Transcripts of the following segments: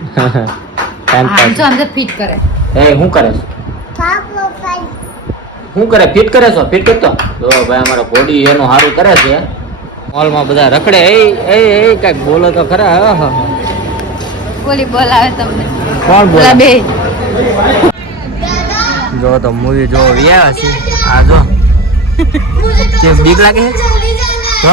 આમ જો pass fit કરે. એ શું કરે છે? શું કરે? ફિટ કરે છો? ફિટ કરતો? જો ભાઈ અમારો બોડી એનું સારું કરે છે. મોલમાં બધા રખડે. એ એ એ કંઈક બોલો તો ખરા. બોલી બોલાવે તમને. કોણ બોલે? બે. જો તો મૂવી જો વ્યા છે આ જો. બીક લાગે છે? તો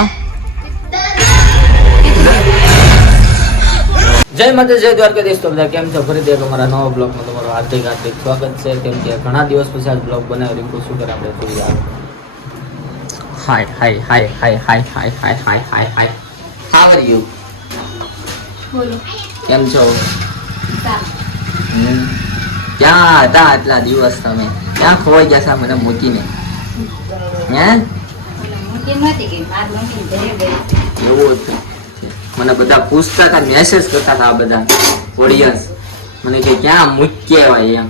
જય માતા જય દ્વારકાધીશ. તો બધા કેમ છો? ફરીથી એક અમારા નવા બ્લોગમાં તમારું હાર્દિક હાર્દિક સ્વાગત છે. કેમ કે ઘણા દિવસ પછી આજ બ્લોગ બનાવી રિંકુ શું કરે આપણે? જોઈએ આવે હાય હાય હાય હાય હાય હાય હાય હાય હાય હાય હાવ આર યુ બોલો. કેમ છો. ક્યાં હતા આટલા દિવસ તમે? ક્યાં ખોવાઈ ગયા હતા મને મૂકીને. હે? એવું હતું. મને બધા પૂછતા હતા મેસેજ કરતા હતા આ બધા ઓડિયન્સ મને કે ક્યાં મૂક્યા હોય એમ?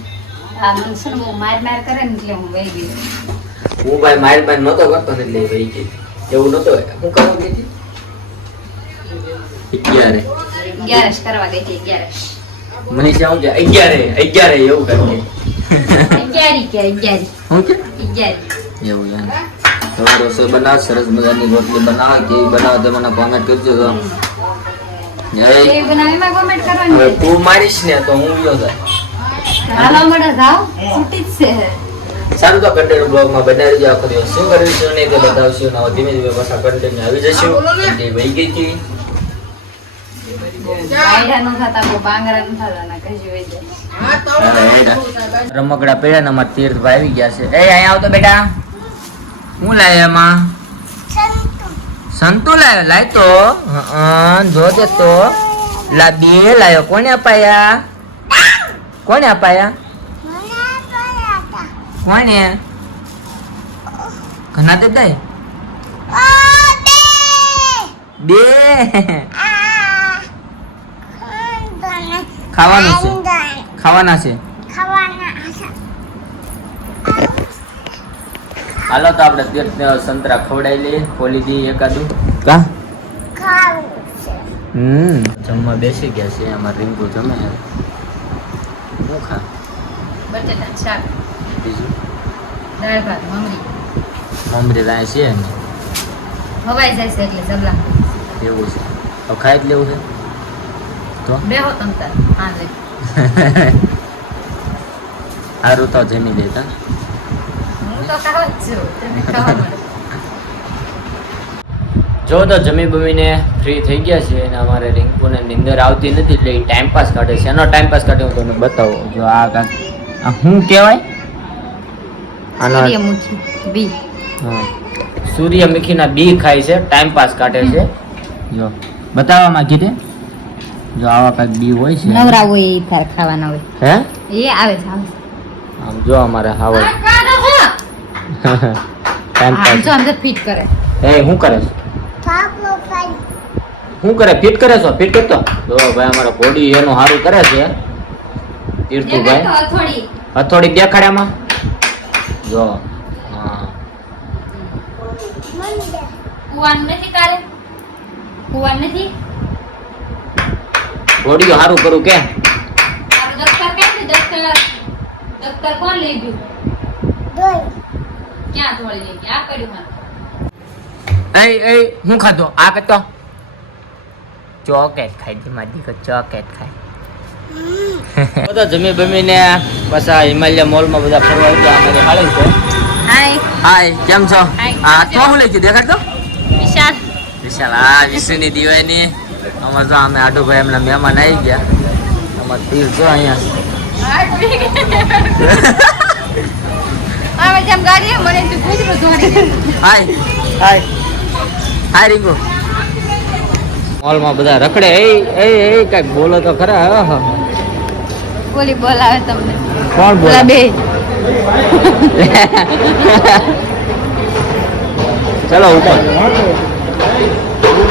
માર માર કરે ને એટલે હું વહી ગઈ. હું ભાઈ માર માર નતો કરતો ને એટલે વહી ગઈ. એવું નતો હું કરું કે અગિયારે. અગિયારસ કરવા ગઈ હતી અગિયારસ મને શું કે અગિયારે અગિયારે એવું કરી. અગિયારી કે અગિયારી. શું કે? અગિયારી. એવું યાર તમારો રસોઈ બનાવ સરસ મજાની રોટલી બનાવો કેવી બનાવો તો મને કોમેન્ટ કરજો તો જય એ બનાવીમાં કોમેન્ટ હવે કરવાની તું મારીશ ને તો હું વિયો હાલો મળે જાઓ. છૂટી જ છે. સારું તો કન્ટેન્ટ બ્લોગમાં બનાવી આખો દિવસ. શું કર્યું નહીં તે બતાવશું ધીમે ધીમે પાછા કન્ટેન્ટ આવી જશું. વહી ગઈ હતી. રમકડા પડ્યા ને અમારા તીર્થભાઈ આવી ગયા છે. એ અહીંયા આવતો બેટા. હું લાય એમાં? સંતુ લાયો, લાય તો? જો દે તો. લા બે લાયો. કોને અપાયા? કોને અપાયા? કોને? ઘણા દે દઈ બે. ખાવાનું છે. ખાવાના છે. હાલો તો આપણે તીર્થ સંતરા ખવડાવી લઈએ. ખોલી દઈએ એકાદું. કા? હમ. જમવા બેસી ગયા છે અમારે રીંગુ જમે. હું ખા? બટેટા શાક. બીજું? દાળ ભાત મમરી. મમરી લાય છે ને હવાઈ જાય છે એટલે જબલા એવું છે. તો ખાઈ જ લેવું છે? તો? બેહો તમ તાર. હા લે. સારું તો જમી લેતા. તો જ તમે ખાવા જો તો જમી બમીને ફ્રી થઈ ગયા છે અને અમારે રિંકુને નિંદર આવતી નથી એટલે એ ટાઈમ પાસ કાઢે છે. એનો ટાઈમ પાસ કાઢે હું તમને બતાવું. જો આ કાંક આ શું કહેવાય? આનો સૂર્યમુખી બી. હા. સૂર્યમુખીના બી ખાય છે ટાઈમ પાસ કાઢે છે. જો બતાવવા માંગી દે જો આવા કાંઈક બી હોય છે. નવરા હોય એ ખાવાના હોય. હે? એ આવે છે. આમ જો અમારે હાવડ. આમ જો પાસ આમ તો ફિટ કરે. એ શું કરે છે? શું કરે? ફિટ કરે છો? ફિટ કરતો? જો ભાઈ અમારો બોડી એનું સારું કરે છે. તીર્થુભાઈ. હથોડી હથોડી દેખાડ્યામાં? જો હા. કુવાન નથી તારે? કુવાન નથી? બોડી સારું કરું કે દફતર ક્યાંથી દફતર દફતર કોણ લઈ ગયું? ક્યાં ધોળી લઈ ગયા આ કર્યું મારે. એ એ હું ખાધો? આ કતો? ચોકેટ ખાઈ દી મારી દીકરો ચોકેટ ખાય બધા જમી બમીને પાછા હિમાલય મોલમાં બધા ફરવા ગયા અમારી હાલે છે. હાય હાય કેમ છો? આ તો હું લઈ ગયું દેખાડ તો વિશાલ. વિશાલ આ વિશુની દિવાળીની અમાર તો અમે આડુભાઈ એમના મહેમાન આવી ગયા. અમાર તીર જો અહીંયા. હવે જેમ ગાડી મને તું કૂતરું ધોરી હાય. હાય. હાય રીંગુ. મોલમાં બધા રખડે. એ એ એ કંઈક બોલો તો ખરા. બોલી બોલાવે તમને. કોણ બોલા? બે. ચલો ઉપર.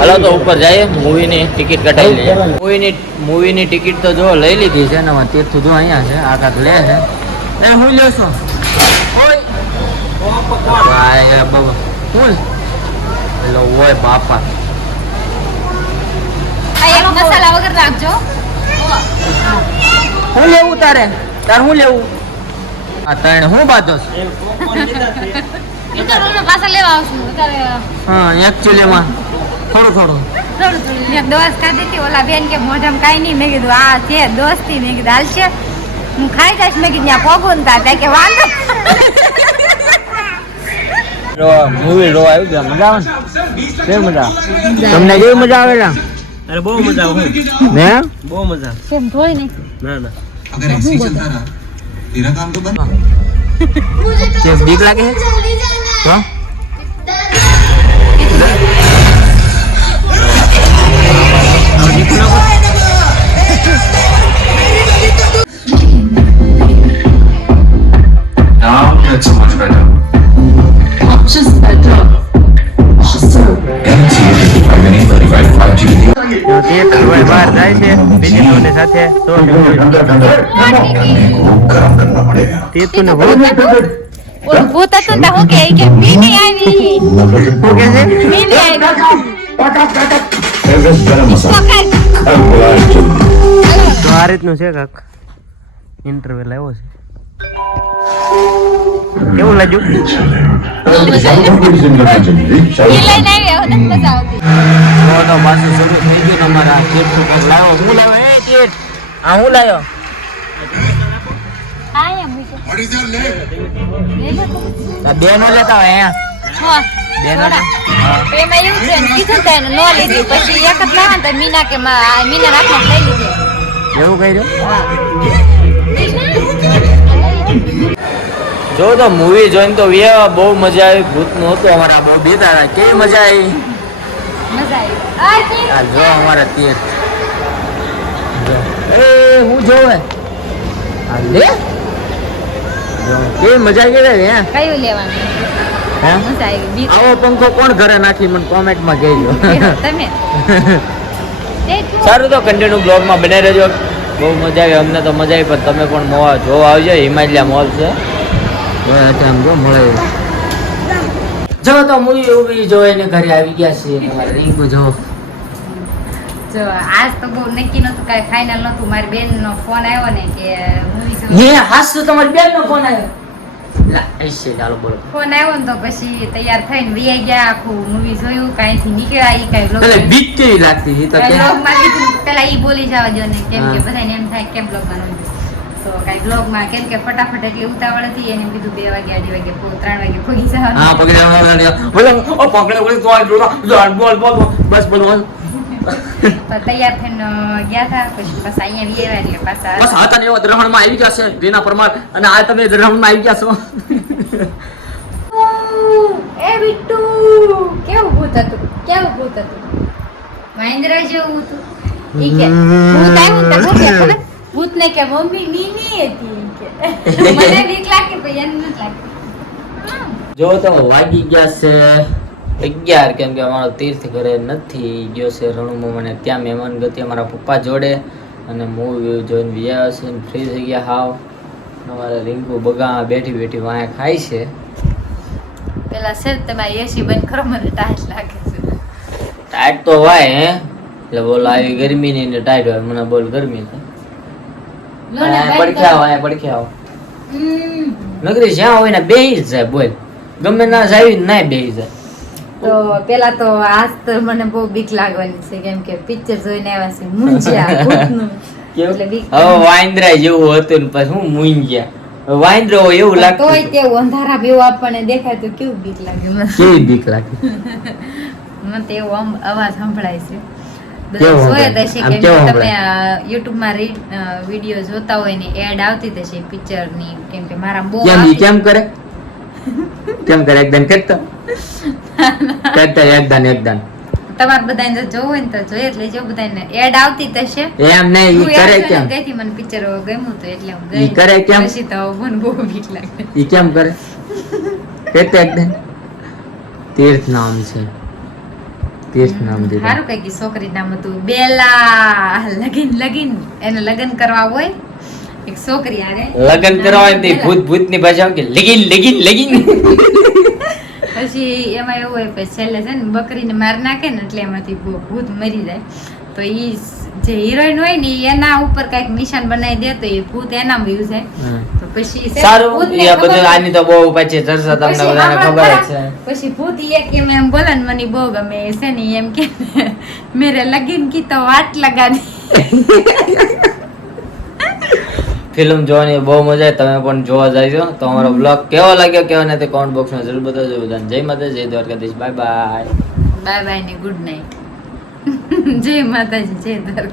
હલો તો ઉપર જઈએ. મૂવીની ટિકિટ કઢાવી લઈએ. મૂવીની મૂવીની ટિકિટ તો જો લઈ લીધી છે ને તે તીર્થ જો અહીંયા છે આ કાંક લે છે. એ હું લ્યો છો એ બાબા હું હેલો ઓય બાપા. આ એક મસાલા વગર રાખજો. હું લેવું તારે? તાર હું લેવું? આ ત્રણ હું બાતો એ તો રોજ પાછા લેવા આવશું. તારે હા એક્ચ્યુઅલી માં થોડું થોડું. થોડું થોડું. મેં દોસ્ત ખાધી હતી ઓલા બેન કે મોઢામાં કાંઈ નહીં. મેં કીધું આ છે દોસ્તી. મેં કીધું હાલશે હું ખાઈ જઈશ. મેં કીધું ત્યાં પગું તા કે વાંધો. rồi vui rồi bây giờ mình ra mình thế mình ra hôm nay chứ mới ra đây là. અરે બહુ મજા આવે ને બહુ મજા કેમ થોડી નહીં ના ના અગર એક્સી ચલતા રહા તેરા કામ તો બંધ કેમ બીક લાગે હે હા Now it's so much better. એક હવે બહાર જાય છે બીજી સાથે આ રીતનું છે કાક. ઇન્ટરવ્યુ લાવ્યો છે. કેવું લાગ્યું હું લાવ્યો બેનો લેતા હોય એમાં એવું છે કીધું તા ન લીધી પછી એક જ. લાવે ને મીના કે મીના રાખવા લઈ લીધી એવું કહી દો જો તો મૂવી જોઈને તો વ્યા બહુ મજા આવી. ભૂતનું હતું અમારા બહુ બેતા હતા. કેવી મજા આવી? મજા આવી. આ જો અમારા તીર જો. એ હું જોવે આ લે. કેવી મજા આવી ગઈ હે કયું લેવાનું? હે? મજા આવી. આવો પંખો કોણ ઘરે નાખી? મને કોમેન્ટમાં કહેજો. તમે. સારું તો કન્ટિન્યુ બ્લોગમાં બને રહેજો. બહુ મજા આવી. અમને તો મજા આવી પણ તમે પણ મોવા જોવા આવજો. હિમાલયા મોલ છે. જો તો મૂવી ઉવી જોઈને ઘરે આવી ગયા છીએ. રીંગુ જો જો આજ તો બહુ નક્કી નતું કાંઈ ફાઇનલ નતું મારી બેન નો ફોન આવ્યો ને કે મૂવી જો હાસ તો તમારી બેન નો ફોન આવ્યો ફોન ને તો પછી તૈયાર થઈને વહી ગયા આખું મૂવી જોયું કાંઈથી નીકળ્યા ઈ કાંઈ એટલે બીક કેવી લાગતી પેલા ઈ બોલી જવા દો ને કેમ કે. બધાને એમ થાય કેમ બ્લોગ બનાવવું? તો કાંઈ બ્લોગમાં કેમ કે ફટાફટ એટલી ઉતાવળ હતી એને કીધું બે વાગે અઢી વાગે ત્રણ વાગે પહોંચી જવાનું. હા પકડે બસ બોલ તો તૈયાર થઈને ગયા હતા પછી પાછા અહીંયા વી આવ્યા એટલે પાછા બસ હતા ને એવા દ્રહણમાં આવી ગયા છે રીના પરમાર અને આ તમે દ્રહણમાં આવી ગયા છો. એ બિટ્ટુ કેવું ભૂત હતું? કેવું ભૂત હતું? મહેન્દ્ર જેવું હતું. ઈ કે ભૂત આવ્યું તો શું કે ખબર? ભૂતને કે મમ્મી મીની હતી. કે. મને બીક લાગે ભાઈ એને નથી લાગતી. જો તો વાગી ગયા છે અગિયાર કેમ કે અમારો તીર્થ ઘરે નથી ગયો છે રણુમાં મને ત્યાં મહેમાન ગતિ અમારા પપ્પા જોડે અને મૂવી જોઈને વ્યા છે ફ્રી થઈ ગયા હાવ. અમારે રિંકુ બગા બેઠી બેઠી વાંહે ખાય છે. પેલા સર તમારી એસી બંધ કરો મને ટાઈટ લાગે છે. ટાઈટ તો હોય હે. એટલે બોલ આવી ગરમી ની ને ટાઈટ હોય મને બોલ ગરમી થાય પડખે આવો અહીંયા પડખે આવો. નગરી જ્યાં હોય ને બેહી જ જાય બોલ. ગમે ના જાય ના બેહી જાય. તો પેલા તો આજ તો મને બહુ બીક લાગવાની છે કેમ કે પિક્ચર જોઈને આવ્યા છે મુંજ્યા ભૂતનું. એટલે બીક હવે વાંદરા જેવું હતું ને પછી હું મૂઈ ગયા. વાંદરો એવું તોય લાગતું તે અંધારા બેવ આપણને દેખાય તો કેવું બીક લાગે કેવી બીક લાગે? મને તો એવો આમ અવાજ સંભળાય છે. કેવો આમ કેમ કે તમે સંભળાય? યુટ્યુબમાં વીડિયો જોતા હોય ને એડ આવતી થશે હશે પિક્ચરની કેમ કે મારા બહુ કેમ કેમ કરે? કેમ કરે? એકદમ કરતા? કરતા એકદમ એકદમ તમારે બધાને જોવું હોય ને તો જોઈએ એટલે જો બધાને એડ આવતી થશે એમ ને ઈ કરે કેમ? ગઈ મને પિક્ચર ગમ્યું તો એટલે હું ગઈ. કરે કેમ? પછી તો મને બહુ બીક લાગે. ઈ કેમ કરે? કરતા એકદમ તીર્થ નામ છે. તીર્થ નામ દીધું સારું કઈ છોકરી નામ હતું બેલા. લગીન લગીન. એને લગન કરવા હોય એક છોકરી આરે લગન કરવા હોય તે ભૂત ભૂતની ભાષા કે લગીન લગીન લગીન. પછી એમાં એવું હોય પછી છેલ્લે છે ને બકરીને માર નાખે ને એટલે એમાંથી ભૂત મરી જાય. તો એ જે હિરોઈન હોય ને એના ઉપર કંઈક નિશાન બનાવી દે તો એ ભૂત એના યુઝ થાય. તો પછી સારું એ બધું આની તો બહુ પછી ચર્ચા તમને બધાને ખબર જ છે. પછી ભૂત એક એમ એમ બોલે ને મને બહુ ગમે છે ને એમ કે મેરે લગીન કી તો વાટ લગાડી ફિલ્મ જોવાની બહુ મજા તમે પણ જોવા જઈજો તો અમારો બ્લોગ કેવો લાગ્યો કેવો નથી કોમેન્ટ બોક્સમાં જરૂર બતાવજો બધાને. જય માતા જય Dwarkadhish bye bye bye bye ને ગુડ નાઇટ જય માતાજી જય દ્વારકા.